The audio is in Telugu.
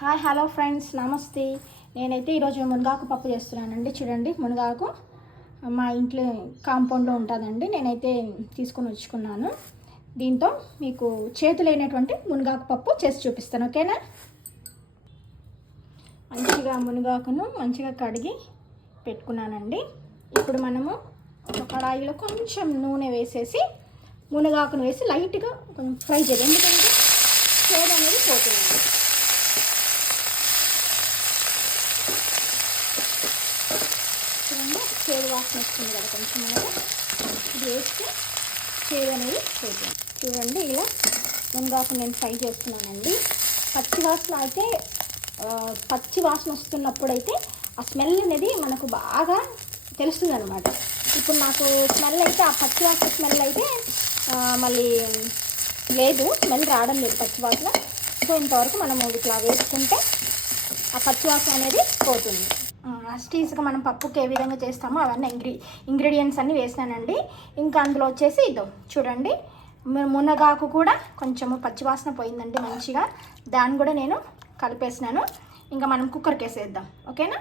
హాయ్ హలో ఫ్రెండ్స్ నమస్తే నేనైతే ఈరోజు మునగాకు పప్పు చేస్తున్నానండి. చూడండి మునగాకు మా ఇంట్లో కాంపౌండ్లో ఉంటుందండి. నేనైతే తీసుకొని వచ్చుకున్నాను. దీంతో మీకు చేతులైనటువంటి మునగాకు పప్పు చేసి చూపిస్తాను ఓకేనా? మంచిగా మునగాకును మంచిగా కడిగి పెట్టుకున్నానండి. ఇప్పుడు మనము ఒక కడాయిలో కొంచెం నూనె వేసేసి మునగాకును వేసి లైట్గా కొంచెం ఫ్రై చేయాలి. ఎందుకంటే చేదు అనేది పోతుంది. చూడండి చేదు వాసన వస్తుంది కదా కొంచెం మనకు. ఇది వేస్తే చేదు అనేది పోతుంది. చూడండి ఇలా మునగాకు నేను ఫ్రై చేస్తున్నానండి. పచ్చి వాసన అయితే పచ్చి వాసన వస్తున్నప్పుడైతే ఆ స్మెల్ అనేది మనకు బాగా తెలుస్తుంది అనమాట ఇప్పుడు నాకు స్మెల్ అయితే ఆ పచ్చి వాసన స్మెల్ అయితే మళ్ళీ లేదు. స్మెల్ రావడం లేదు పచ్చి వాసన. సో ఇంతవరకు మనం ఇట్లా వేసుకుంటే ఆ పచ్చి వాసన అనేది పోతుంది. స్టీజ్గా మనం పప్పుకి ఏ విధంగా చేస్తామో అవన్నీ ఇంగ్రీ ఇంగ్రీడియంట్స్ అన్నీ వేసినానండి ఇంకా అందులో వచ్చేసి ఇదో చూడండి. మునగాకు కూడా కొంచెము పచ్చివాసన పోయిందండి మంచిగా. దాన్ని కూడా నేను కలిపేసినాను. ఇంకా మనం కుక్కర్కి వేసేద్దాం. ఓకేనా?